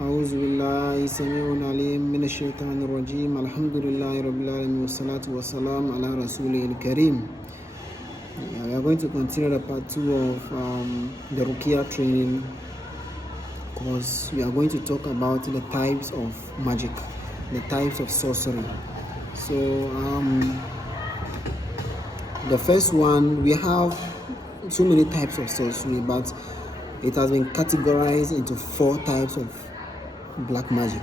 أعوذ بالله السميع العليم من الشيطان الرجيم الحمد لله رب العالمين والصلاة والسلام على رسوله الكريم. We are going to continue the part 2 of the Ruqya training, because we are going to talk about the types of magic, the types of sorcery. So the first one, we have so many types of sorcery, but it has been categorized into 4 types of black magic.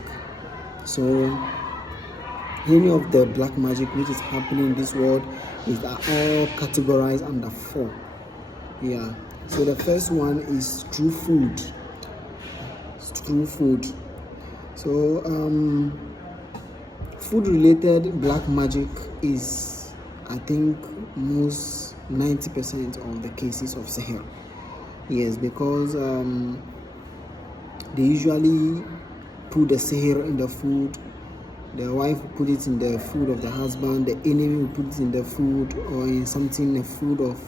So any of the black magic which is happening in this world is all categorized under 4. Yeah. So the first one is through food. So food related black magic is, I think, most 90% of the cases of sihr. Yes, because they usually put the sihr in the food. The wife will put it in the food of the husband. The enemy will put it in the food, or in something, a food of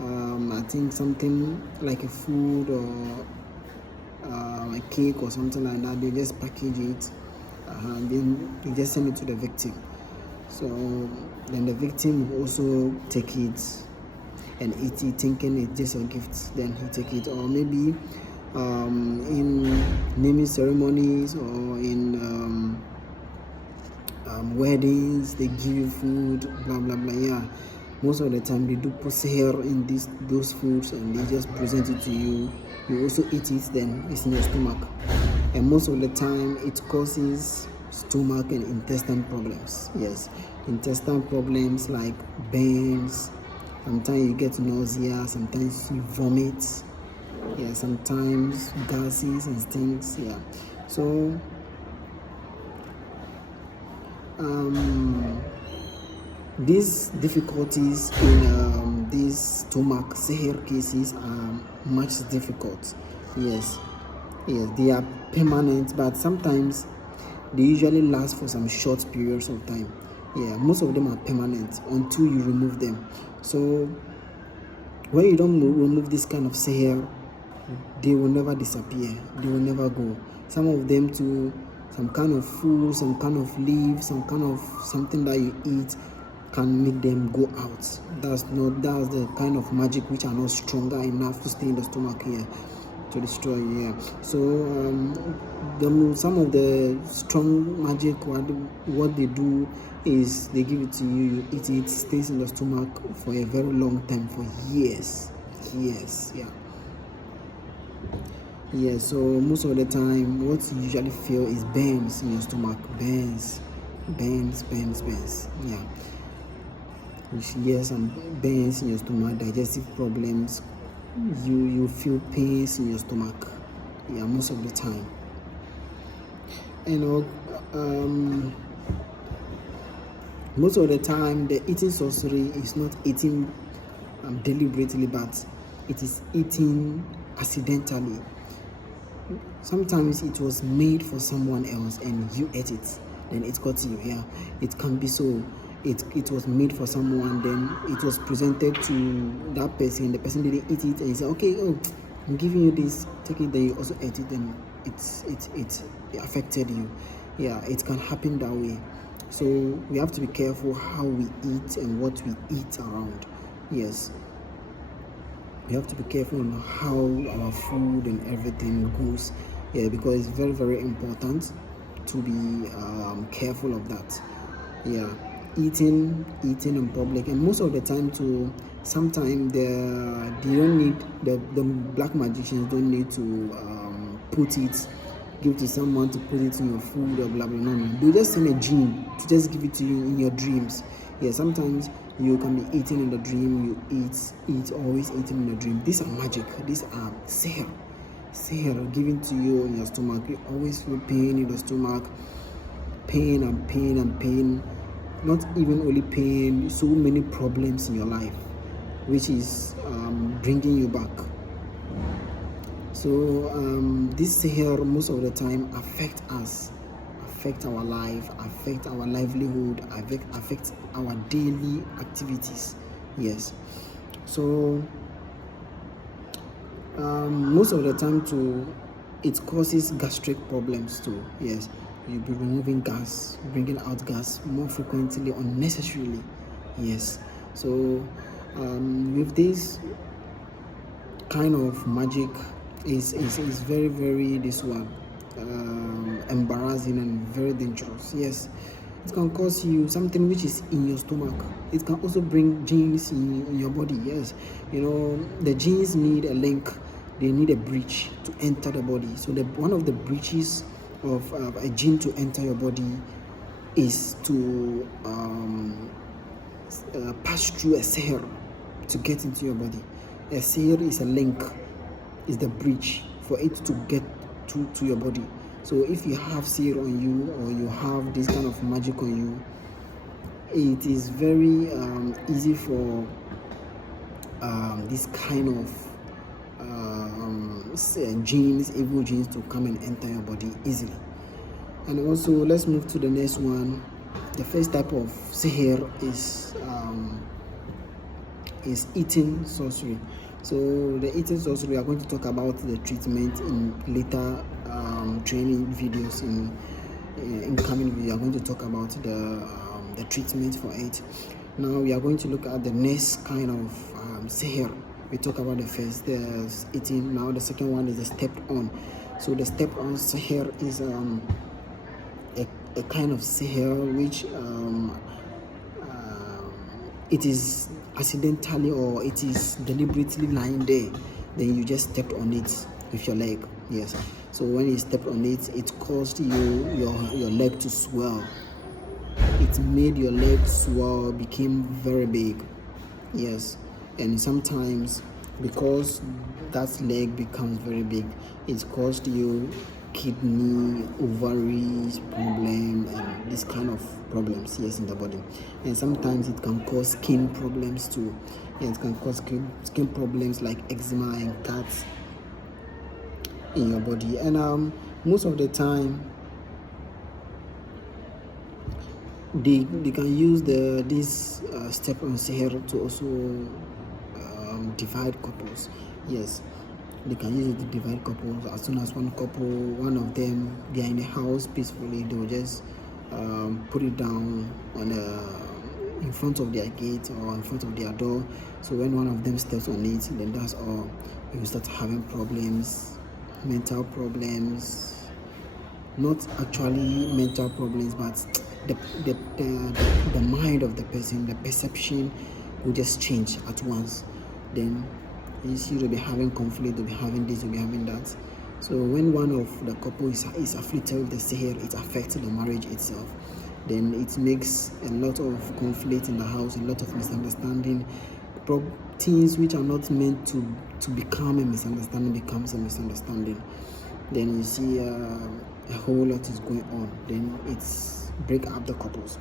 I think something like a food or a cake or something like that. They just package it and then they just send it to the victim. So then the victim will also take it and eat it, thinking it's just a gift. Then he take it, or maybe in naming ceremonies or in weddings, they give you food, blah blah blah. Yeah, most of the time they do put sihr in those foods and they just present it to you. You also eat it, then it's in your stomach, and most of the time it causes stomach and intestine problems. Yes, intestine problems like burns. Sometimes you get nausea, sometimes you vomit. Yeah, sometimes gases and things. Yeah, so these difficulties in these stomach sihr cases are much difficult. Yes, they are permanent, but sometimes they usually last for some short periods of time. Yeah, most of them are permanent until you remove them. So when you don't remove this kind of sihr, they will never disappear, they will never go. Some of them to some kind of food, some kind of leaf, some kind of something that you eat can make them go out. That's the kind of magic which are not stronger enough to stay in the stomach here to destroy. Yeah. So some of the strong magic, what they do is they give it to you, you eat it, stays in the stomach for a very long time, for years. Yeah, so most of the time what you usually feel is burns in your stomach. Burns. Yeah, yes, and burns in your stomach, digestive problems. You feel pains in your stomach. Yeah, most of the time. And most of the time the eating sorcery is not eating deliberately, but it is eating accidentally. Sometimes it was made for someone else and you ate it, then it got you. Yeah, it can be so. It was made for someone, then it was presented to that person. The person didn't eat it, and he said, "Okay, I'm giving you this. Take it." Then you also ate it, then it affected you. Yeah, it can happen that way. So we have to be careful how we eat and what we eat around. Yes. We have to be careful on how our food and everything goes. Yeah, because it's very, very important to be careful of that. Yeah, eating in public, and most of the time too, sometimes they don't need, the black magicians don't need to give to someone to put it in your food or blah blah. No, they just send a jinn to just give it to you in your dreams. Yeah, sometimes you can be eating in the dream, you eat always eating in the dream. These are magic, these are sihr given to you in your stomach. You always feel pain in the stomach, pain, not even only pain, so many problems in your life which is bringing you back. So this sihr most of the time affect us, affect our life, affect our livelihood, affect our daily activities. Yes. So most of the time too, it causes gastric problems too. Yes, you'll be removing gas, bringing out gas more frequently, unnecessarily. Yes, so with this kind of magic is very, very this one embarrassing and very dangerous. Yes, it can cause you something which is in your stomach. It can also bring genes in your body. Yes, you know, the genes need a link, they need a bridge to enter the body. So one of the bridges of a gene to enter your body is to pass through a cell to get into your body. A cell is a link, is the bridge for it to get to your body. So if you have cell on you, or you have this kind of magic on you, it is very easy for this kind of genes, evil genes, to come and enter your body easily. And also, let's move to the next one. The first type of sihr is eating sorcery. So the eating sorcery, we are going to talk about the treatment in later training videos. In coming video, we are going to talk about the treatment for it. Now we are going to look at the next kind of sihr. We talk about the first, there's eating. Now the second one is the stepped on. So the stepped on sihr is a kind of sihr which it is accidentally, or it is deliberately lying there, then you just stepped on it with your leg. Yes, so when you stepped on it, it caused your leg to swell. It made your leg swell, became very big. Yes, and sometimes because that leg becomes very big, it caused you kidney, ovaries problem, and this kind of problems, yes, in the body. And sometimes it can cause skin problems too. It can cause skin problems like eczema and cuts in your body. And most of the time they can use this step on sihr to also divide couples. Yes, they can use it to divide couples. As soon as one of them, they are in the house peacefully, they will just put it down on in front of their gate or in front of their door. So when one of them steps on it, then that's all. You will start having problems, mental problems, not actually mental problems, but the mind of the person, the perception will just change at once. Then you see they'll be having conflict, they'll be having this, they'll be having that. So when one of the couple is afflicted with the sihr, it affects the marriage itself. Then it makes a lot of conflict in the house, a lot of misunderstanding. Things which are not meant to become a misunderstanding becomes a misunderstanding. Then you see a whole lot is going on. Then it's break up the couples.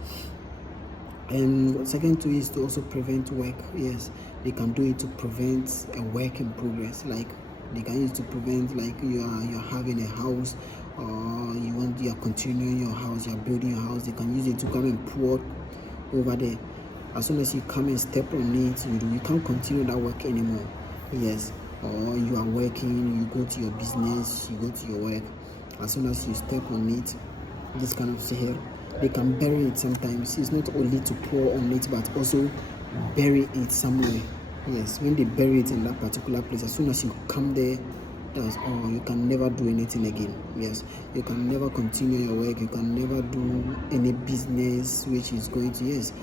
And second two is to also prevent work. Yes, they can do it to prevent a work in progress. Like they can use to prevent, like you're having a house, or you are continuing your house, you're building your house. They can use it to come and pour over there. As soon as you come and step on it, you can't continue that work anymore. Yes, or you are working, you go to your business, you go to your work. As soon as you step on it, this kind of sihr, they can bury it sometimes. It's not only to pour on it, but also bury it somewhere. Yes, when they bury it in that particular place, as soon as you come there, that's all. You can never do anything again. Yes, you can never continue your work. You can never do any business which is going to, yes,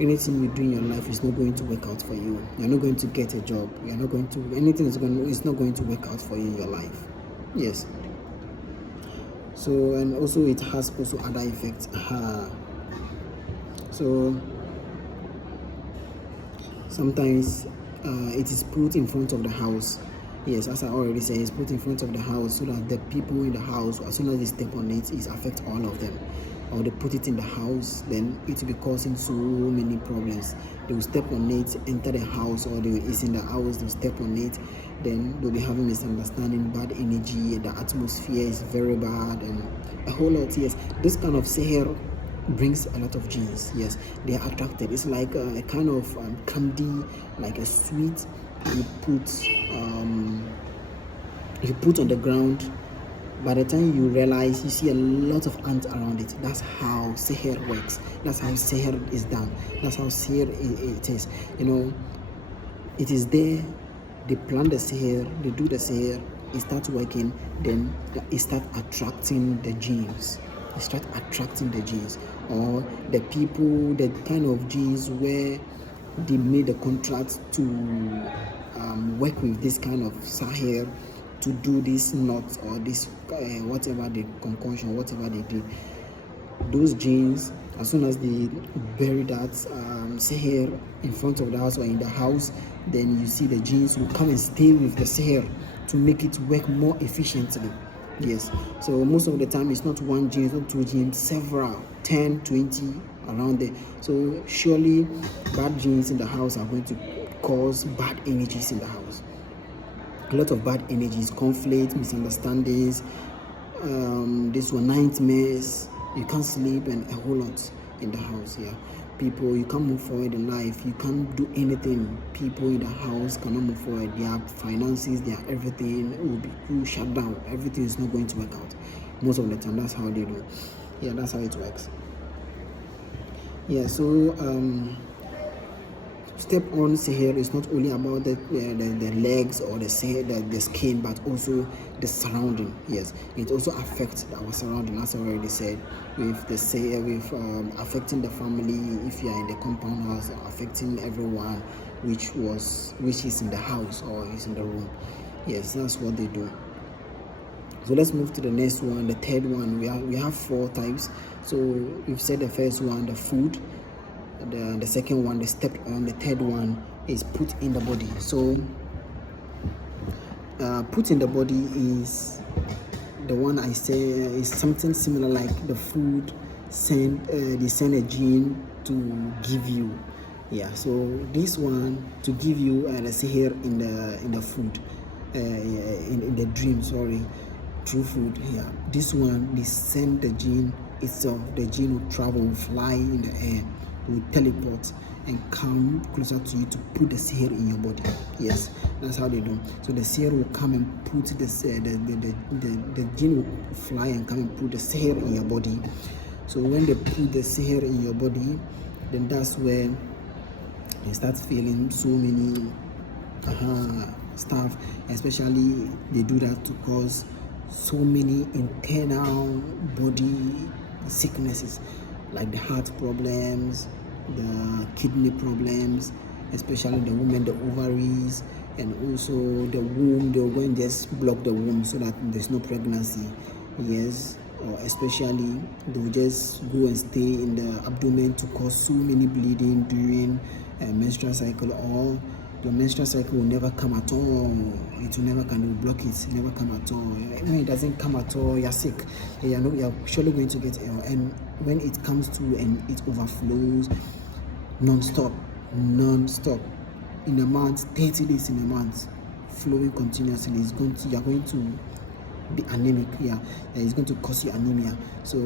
anything you do in your life is not going to work out for you. You're not going to get a job. You're not going to, anything is not going to work out for you in your life. Yes. So, and also it has also other effects. So sometimes it is put in front of the house. Yes, as I already said, it's put in front of the house so that the people in the house, as soon as they step on it, it affects all of them. Or they put it in the house, then it will be causing so many problems. They will step on it, enter the house, or it's in the house, they'll step on it, then they'll be having misunderstanding, bad energy, the atmosphere is very bad, and a whole lot. Yes, this kind of sihr brings a lot of genes. Yes, they are attracted. It's like a kind of candy, like a sweet you put on the ground, By the time you realize, you see a lot of ants around it. That's how sihr works. That's how sihr is done. That's how sihr it is. It is there. They plan the sihr, they do the sihr, it starts working, then it starts attracting the genes. It starts attracting the genes, or the people, the kind of genes where they made a contract to work with this kind of sihr to do this nuts or this whatever the concoction, whatever they did. Those genes, as soon as they bury that sihr in front of the house or in the house, then you see the genes will come and stay with the sihr to make it work more efficiently. Yes, so most of the time it's not one gene, it's not two genes, several, 10, 20 around there. So surely bad genes in the house are going to cause bad energies in the house. A lot of bad energies, conflict, misunderstandings, this one, nightmares, you can't sleep, and a whole lot in the house. Yeah, people, you can't move forward in life, you can't do anything. People in the house cannot move forward. Their finances, their everything will shut down. Everything is not going to work out most of the time. That's how they do. Yeah, that's how it works. Yeah, so step on sihr is not only about the legs or the skin, but also the surrounding. Yes, it also affects our surrounding, as I already said, with the sihr, with affecting the family. If you are in the compound house, affecting everyone which is in the house or is in the room. Yes, that's what they do. So let's move to the next one, the third one. We have 4 types. So we've said the first one, the food. The second one, the stepped on. The third one is put in the body. So put in the body is the one I say is something similar like the food. They send a gene to give you. Yeah, so this one to give you the sihr in the food, in the dream, sorry, through food. Yeah, this one they send the gene itself. The gene will travel, will fly in the air, will teleport and come closer to you to put the sihr in your body. Yes, that's how they do. So the sihr will come and put the gene will fly and come and put the sihr in your body. So when they put the sihr in your body, then that's where you start feeling so many stuff. Especially they do that to cause so many internal body sicknesses, like the heart problems, the kidney problems, especially the women, the ovaries, and also the womb. They'll go and just block the womb so that there's no pregnancy. Yes, or especially they'll just go and stay in the abdomen to cause so many bleeding during a menstrual cycle, or the menstrual cycle will never come at all. It will never come. You block it, never come at all. When it doesn't come at all, you're sick. You're surely going to get ill. And when it comes to and it overflows non-stop in a month, 30 days in a month, flowing continuously, you're going to be anemic. Yeah, it's going to cause you anemia. So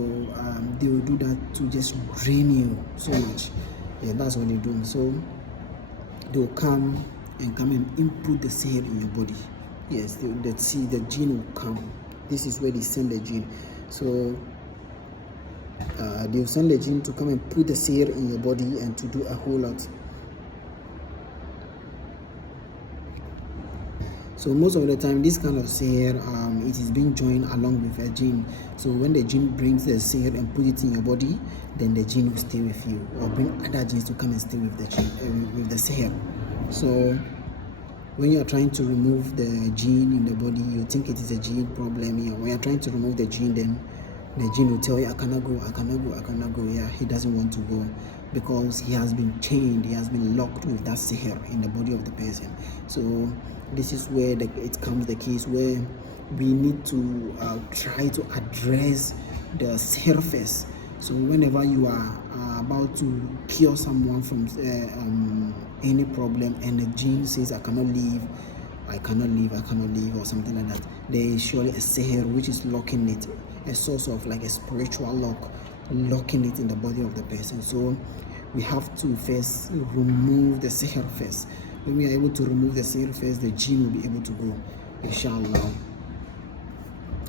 they will do that to just drain you so much. Yeah, that's what they do. So they'll come and input the sihr in your body. Yes, the gene will come. This is where they send the gene. So they'll send the gene to come and put the sihr in your body and to do a whole lot. So most of the time, this kind of sihr, it is being joined along with a gene. So when the gene brings the sihr and put it in your body, then the gene will stay with you, or bring other genes to come and stay with the gene, with the sihr. So when you are trying to remove the gene in the body, you think it is a gene problem. Yeah. When you are trying to remove the gene, then the gene will tell you, I cannot go. Yeah, he doesn't want to go because he has been chained, he has been locked with that sihr in the body of the person. So this is where it comes the case where we need to try to address the sihr first. So whenever you are about to cure someone from any problem and the gene says I cannot leave, or something like that, there is surely a sihr which is locking it, a source of like a spiritual locking it in the body of the person. So we have to first remove the sihr first. When we are able to remove the sihr first, the gene will be able to go, inshallah.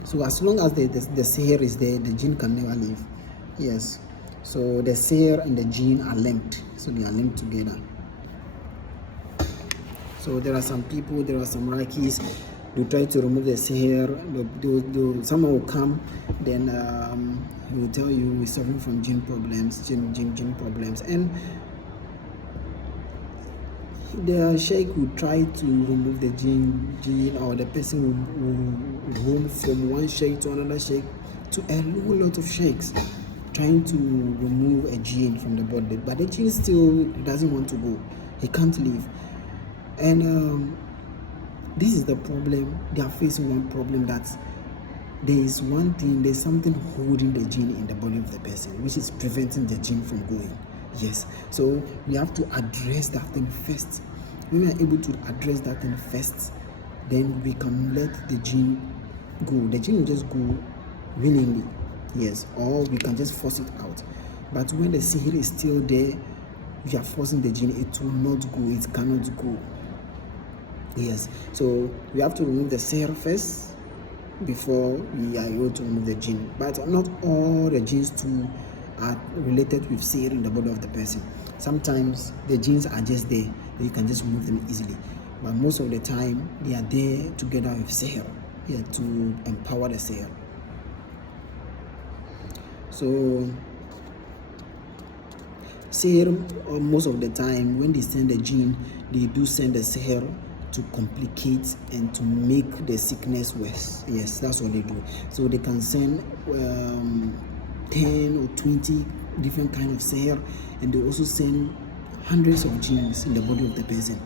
So as long as the seher is there, the jinn can never leave. Yes. So the seher and the jinn are linked. So they are linked together. So there are some people, there are some rakis, they try to remove the seher. Someone will come, then he will tell you he's suffering from jinn problems, jinn problems, and the sheikh will try to remove the jinn, or the person will roam from one sheikh to another sheikh, to a whole lot of sheikhs trying to remove a jinn from the body, but the jinn still doesn't want to go. He can't leave. And this is the problem. They are facing one problem, that there is one thing, there's something holding the jinn in the body of the person, which is preventing the jinn from going. Yes, so we have to address that thing first. When we are able to address that thing first, then we can let the jinn go. The jinn will just go willingly, yes, or we can just force it out. But when the sihr is still there, we are forcing the jinn, it will not go, it cannot go. Yes, so we have to remove the sihr first before we are able to remove the jinn. But not all the jinns too are related with sihr in the body of the person. Sometimes the jinns are just there, you can just remove them easily, but most of the time they are there together with sihr, yeah, to empower the sihr. So sihr, most of the time when they send the jinn, they do send the sihr to complicate and to make the sickness worse. Yes, that's what they do. So they can send 10 or 20 different kind of sihr, and they also send hundreds of jinns in the body of the person.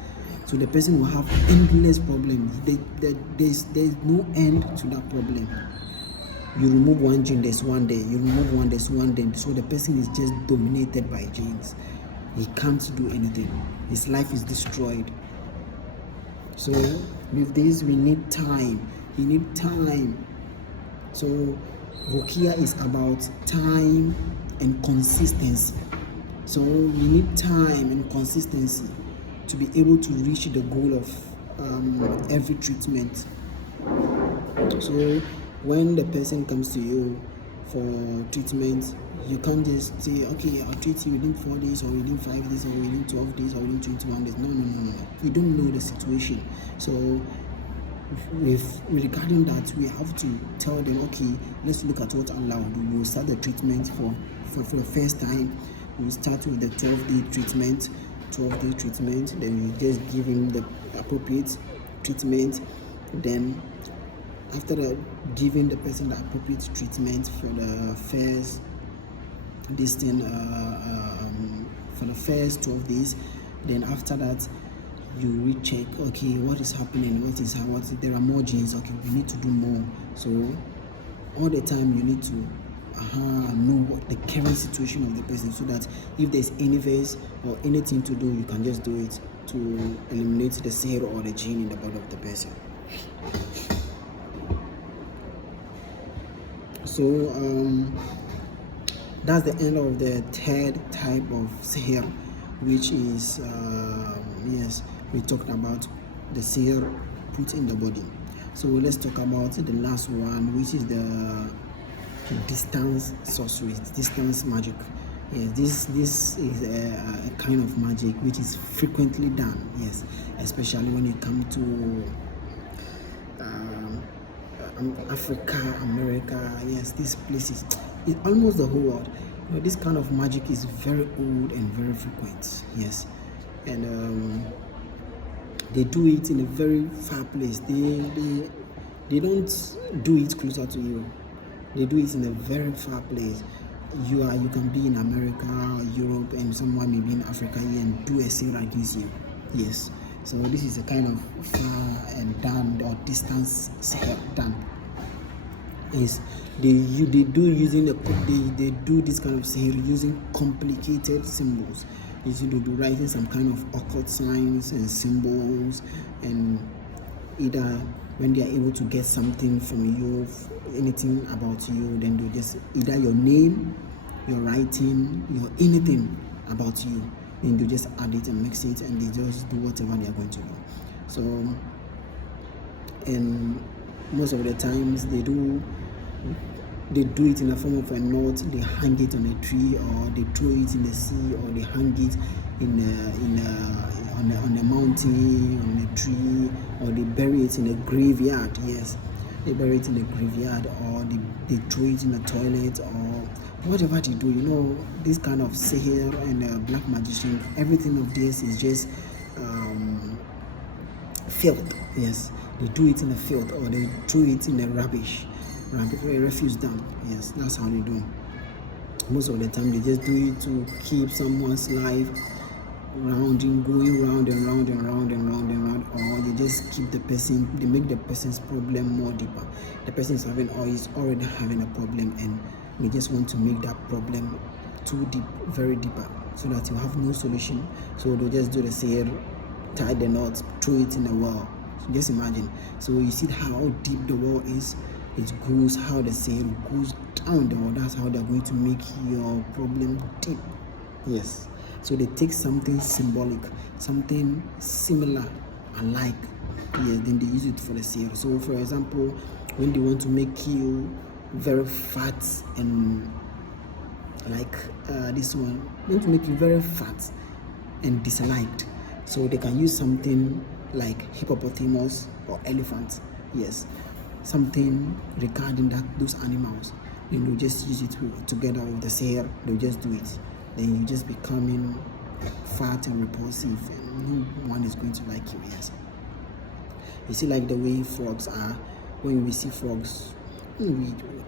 So the person will have endless problems. There's no end to that problem. You remove one jinn, there's one there. You remove one, there's one there. So the person is just dominated by jinns. He can't do anything. His life is destroyed. So with this, we need time. You need time. So Ruqya is about time and consistency. So you need time and consistency to be able to reach the goal of every treatment. So when the person comes to you for treatment, you can't just say, okay, I'll treat you within 4 days, or within 5 days, or within 12 days, or within 21 days. No. You don't know the situation. So regarding that, we have to tell them, okay, let's look at what Allah will do. We'll start the treatment for the first time. We'll start with the 12-day treatment, then we just give him the appropriate treatment. Then after giving the person the appropriate treatment for the first for the first 12 days, then after that you recheck, okay, what is happening, there are more genes, okay, we need to do more. So all the time you need to know what the current situation of the person, so that if there's any verse or anything to do, you can just do it to eliminate the sihr or the jinn in the body of the person. So that's the end of the third type of sihr, which is yes, we talked about the sihr put in the body. So let's talk about the last one, which is the distance sorcery, distance magic. Yes, this is a kind of magic which is frequently done, yes, especially when you come to Africa, America, yes, these places, almost the whole world. This kind of magic is very old and very frequent, yes, and they do it in a very far place. They don't do it closer to you. They do it in a very far place. You can be in America, Europe, and someone may be in Africa and do a sihr against you. Yes. So this is a kind of far and done or distance sihr done. Is they do this kind of sihr using complicated symbols. They do writing some kind of occult signs and symbols, and either when they are able to get something from you, anything about you, then they just either your name, your writing, your anything about you, then they just add it and mix it, and they just do whatever they are going to do. So, and most of the times they do it in the form of a knot. They hang it on a tree, or they throw it in the sea, or they hang it on a mountain, on a tree, or they bury it in a graveyard. Yes, they bury it in a graveyard, or they throw it in a toilet, or whatever they do. This kind of sihr and black magician, everything of this is just filth. Yes, they do it in the field, or they throw it in the refuse dump. Yes, that's how they do. Most of the time they just do it to keep someone's life going round and round and round and round and round, or they just keep the person, they make the person's problem more deeper. The person is already having a problem, and they just want to make that problem too deep, very deeper, so that you have no solution. So they'll just do the sihr, tie the knots, throw it in the wall. So just imagine. So you see how deep the wall is. It goes, how the sihr goes down the wall. That's how they're going to make your problem deep. Yes. So they take something symbolic, something similar, alike. Yes, then they use it for the sihr. So for example, when they want to make you very fat, and like this one, they want to make you very fat and disliked, so they can use something like hippopotamus or elephant. Yes, something regarding those animals. Then they'll just use it together with the sihr. They'll just do it. Then you just becoming fat and repulsive, and no one is going to like you. Yes, you see, like the way frogs are. When we see frogs,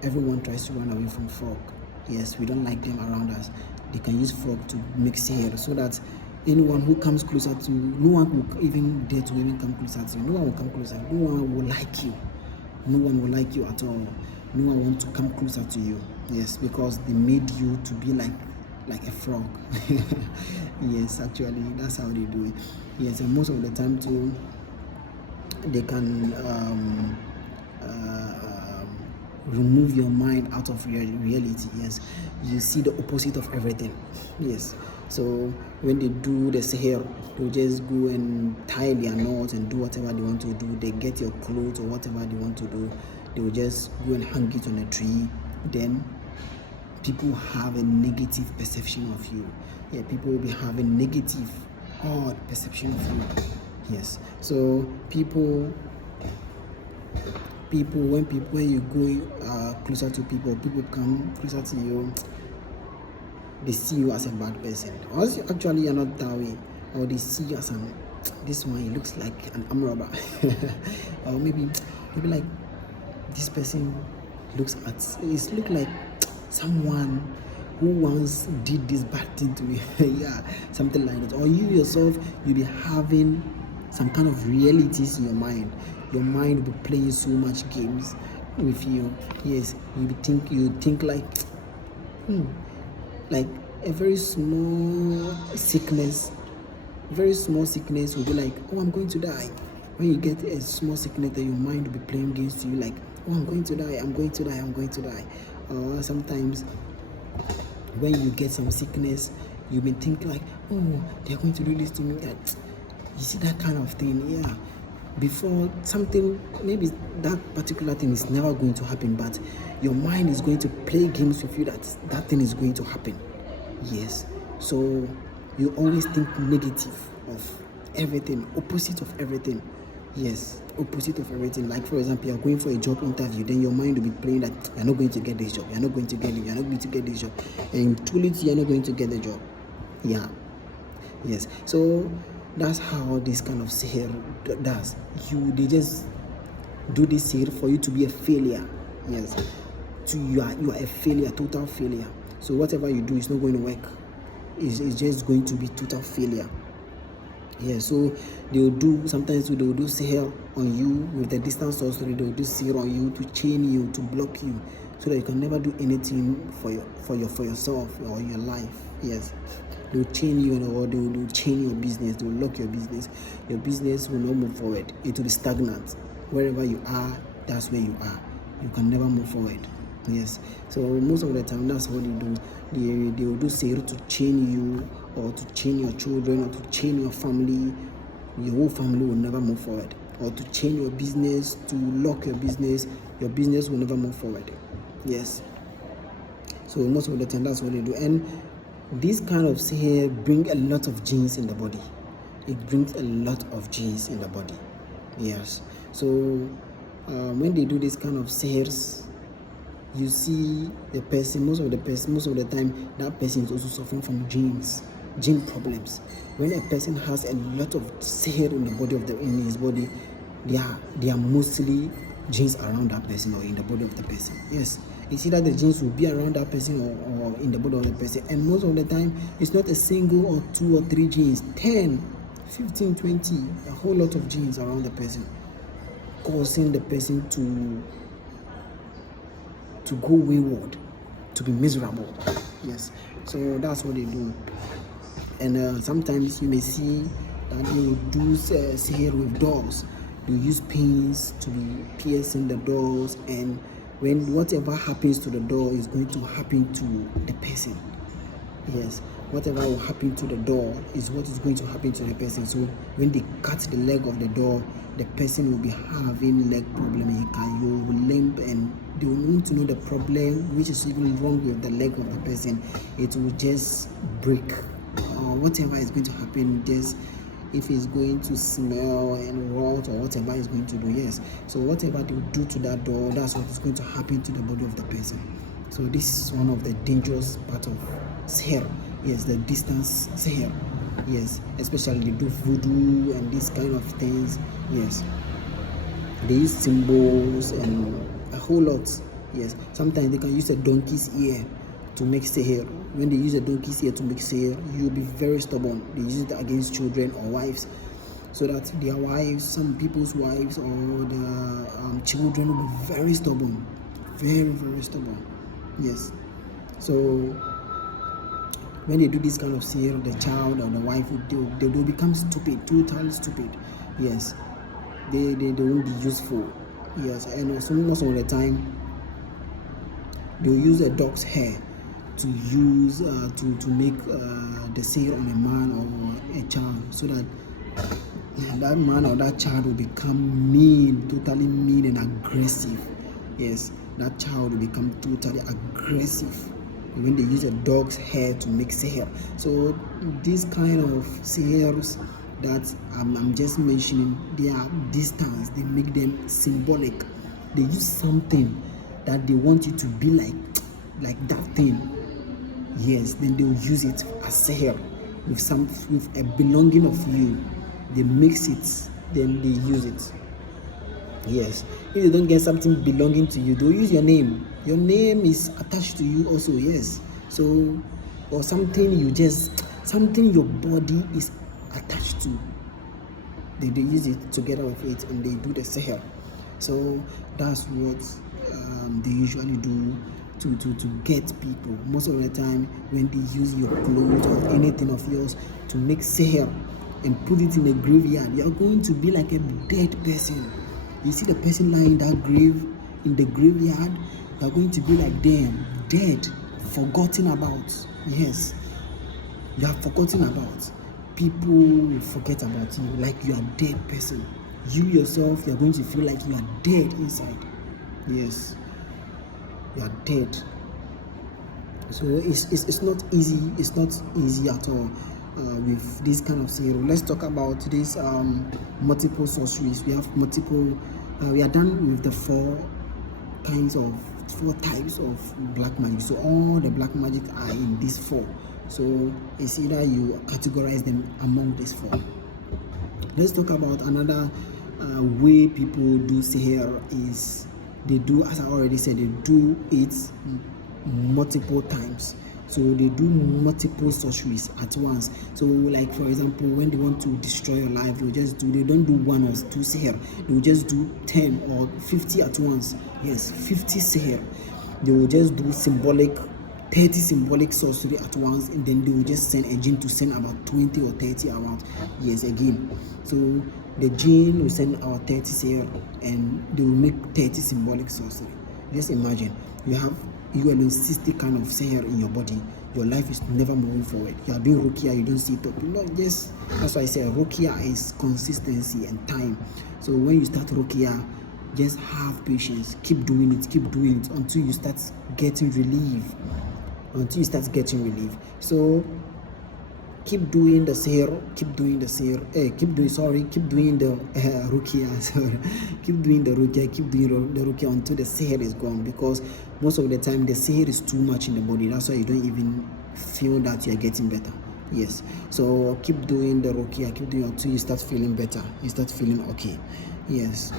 everyone tries to run away from frog. Yes, we don't like them around us. They can use frog to make sihr, so that anyone who comes closer to you, no one will even dare to even come closer to you. No one will come closer. No one will like you. No one will like you at all. No one wants to come closer to you. Yes, because they made you to be like a frog. Yes, actually that's how they do it. Yes, and most of the time too, they can remove your mind out of reality. Yes, you see the opposite of everything. Yes, so when they do the sihr, they'll just go and tie their knots and do whatever they want to do. They get your clothes or whatever they want to do. They will just go and hang it on a tree. Then people have a negative perception of you. Yeah, people will be having negative, odd perception of you. Yes, so people when you go closer to people come closer to you, they see you as a bad person, or actually you're not that way, or they see you as this one, he looks like an arm robber. Or maybe like this person looks like someone who once did this bad thing to me. Yeah, something like that. Or you yourself, you'll be having some kind of realities in your mind. Your mind will be playing so much games with you. Yes, you think like a very small sickness will be like, oh, I'm going to die. When you get a small sickness, then your mind will be playing games to you like, oh, I'm going to die. Or sometimes when you get some sickness, you may think like, oh, they're going to do this to me. You see that kind of thing. Yeah, before something, maybe that particular thing is never going to happen, but your mind is going to play games with you that thing is going to happen. Yes, so you always think negative of everything, opposite of everything. Yes, opposite of everything. Like for example, you're going for a job interview, then your mind will be playing that you're not going to get this job, you're not going to get this job, and truly you're not going to get the job. Yeah. Yes, so that's how this kind of sihr does. They just do this sihr for you to be a failure. Yes, you are a failure, total failure. So whatever you do is not going to work. It's just going to be total failure. Yeah, so they'll do sihr on you with the distance sorcery. They'll do sihr on you to chain you, to block you, so that you can never do anything for yourself or your life. Yes, they'll chain you, or they'll chain your business. They'll lock your business. Your business will not move forward. It will be stagnant. Wherever you are, that's where you are. You can never move forward. Yes, so most of the time that's what they do. They will do sihr to chain you, or to chain your children, or to chain your family. Your whole family will never move forward. or to change your business, to lock your business will never move forward. Yes. So most of the time that's what they do. And this kind of sihr bring a lot of genes in the body. It brings a lot of genes in the body. Yes. So when they do this kind of sihirs, you see the person, most of the time, that person is also suffering from gene problems. When a person has a lot of sihr in the body in his body, they are mostly genes around that person or in the body of the person. Yes, you see that the genes will be around that person or in the body of the person, and most of the time it's not a single or 2 or 3 genes, 10, 15, 20, a whole lot of genes around the person, causing the person to go wayward, to be miserable. Yes, so that's what they do. And sometimes you may see that they will do sihr with doors. They use pins to be piercing the doors, and when whatever happens to the door is going to happen to the person. Yes, whatever will happen to the door is what is going to happen to the person. So when they cut the leg of the door, the person will be having leg problem. You will limp, and they will need to know the problem which is even wrong with the leg of the person. It will just break, or whatever is going to happen. Just if it's going to smell and rot or whatever is going to do. Yes, so whatever they will do to that door, that's what is going to happen to the body of the person. So this is one of the dangerous part of sihr. Yes, the distance sihr. Yes, especially they do voodoo and these kind of things. Yes, they use symbols and a whole lot. Yes, sometimes they can use a donkey's ear to make sihr. When they use a donkey's ear to make sihr, you'll be very stubborn. They use it against children or wives, so that their wives, some people's wives, or the children will be very stubborn, very, very stubborn. Yes, so when they do this kind of sihr, the child or the wife they will become stupid, totally stupid. Yes, they won't be useful. Yes, and also most of the time they'll use a dog's hair to use to make the sihr on a man or a child, so that that man or that child will become mean, totally mean and aggressive. Yes, that child will become totally aggressive when they use a dog's hair to make sihr. So these kind of sihirs that I'm just mentioning, they are distance. They make them symbolic. They use something that they want you to be like that thing. Yes, then they will use it as sihr with a belonging of you. They mix it, then they use it. Yes, if you don't get something belonging to you, they'll use your name. Your name is attached to you also. Yes, so or something your body is attached to, they use it together with it, and they do the sihr. So that's what they usually do to get people. Most of the time when they use your clothes or anything of yours to make sihr and put it in a graveyard, you're going to be like a dead person. You see the person lying in that grave, in the graveyard, you're going to be like them, dead, forgotten about. Yes, you are forgotten about. People will forget about you like you are a dead person. You yourself, you're going to feel like you are dead inside. Yes, you are dead. So it's not easy. It's not easy at all with this kind of sihr. Let's talk about this multiple sorceries. We have multiple. We are done with the four types of black magic. So all the black magic are in these 4. So it's either you categorize them among these 4. Let's talk about another way people do sihr is they do, as I already said, they do it multiple times. So they do multiple sorceries at once. So like for example, when they want to destroy your life, they don't do 1 or 2 sihr. They will just do 10 or 50 at once. Yes, 50 sihr. They will just do 30 symbolic sorcery at once, and then they will just send a jinn to send about 20 or 30 around. Yes, again. So the jinn will send our 30 sihr, and they will make 30 symbolic sorcery. Just imagine you have you alone 60 kind of seher in your body, your life is never moving forward. You are doing Ruqya, you don't see it up. Just that's why I say Ruqya is consistency and time. So when you start Ruqya, just have patience, keep doing it until you start getting relief. So keep doing the seher, keep doing the Ruqya, keep doing the Ruqya until the seher is gone, because most of the time the seher is too much in the body. That's why you don't even feel that you are getting better. Yes, so keep doing the Ruqya, keep doing until you start feeling better, you start feeling okay. Yes,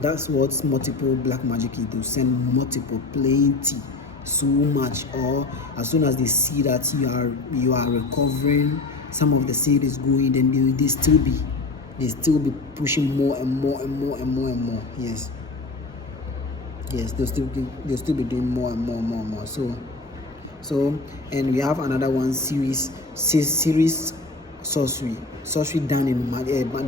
that's what multiple black magic is. They send multiple, plenty, so much, or as soon as they see that you are recovering, some of the seed is going, then they still be pushing more and more. Yes, they'll still be doing more and more. So and we have another one, series sorcery done in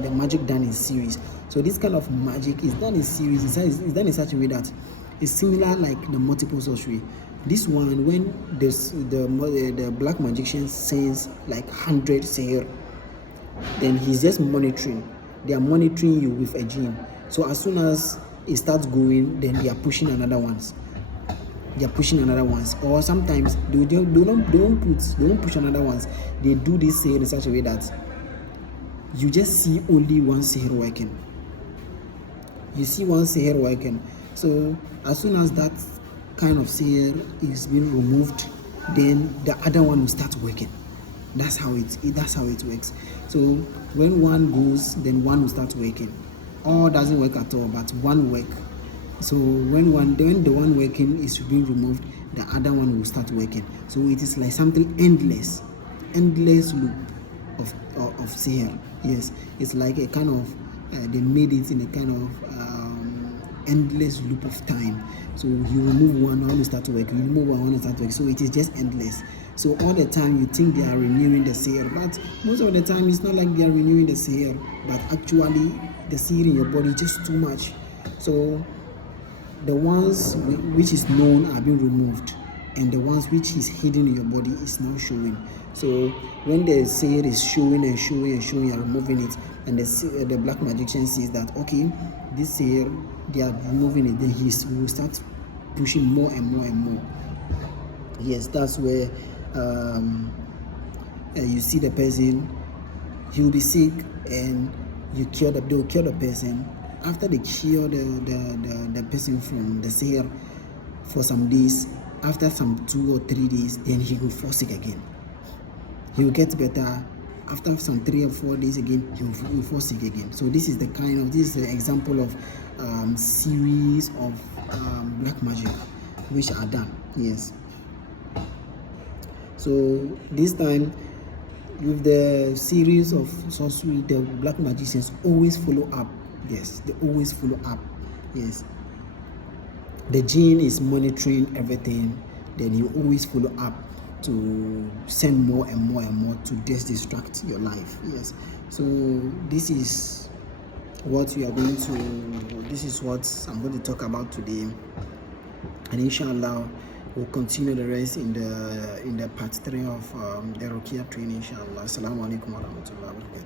the magic done in series. So this kind of magic is done in series. It's done in such a way that it's similar like the multiple sorcery. This one, when the black magician sends like 100 seher, then he's just monitoring. They are monitoring you with a gene. So as soon as it starts going, then they are pushing another ones. Or sometimes they don't push another ones. They do this seher in such a way that you just see only one seher working. You see one seher working. So as soon as that kind of seher is being removed, then the other one will start working. That's how it works. So when one goes, then one will start working. Or doesn't work at all, but one work. So when the one working is being removed, the other one will start working. So it is like something endless loop of seher. Yes, it's like a kind of they made it in a kind of endless loop of time. So you remove one will start working, you remove one will start working. So it is just endless. So all the time you think they are renewing the seher, but most of the time it's not like they are renewing the seher, but actually the seher in your body is just too much. So the ones which is known are being removed, and the ones which is hidden in your body is now showing. So when the seher is showing, you are removing it, and the black magician sees that, okay, this seher, they are removing it, then he will start pushing more and more. Yes, that's where you see the person, he will be sick, and they will cure the person. After they cure the person from the seher for some days, after some 2 or 3 days, then he will fall sick again. He will get better. After some 3 or 4 days again, he will fall sick again. So this is the example of series of black magic which are done. Yes. So this time, with the series of sorcery, the black magicians always follow up. Yes, they always follow up. Yes, the jinn is monitoring everything, then he always follow up to send more and more to distract your life. Yes, so this is what I'm going to talk about today, and inshallah we'll continue the rest in the part 3 of the Ruqya training, inshallah. Assalamu alaikum wa rahmatullahi wa barakatuh.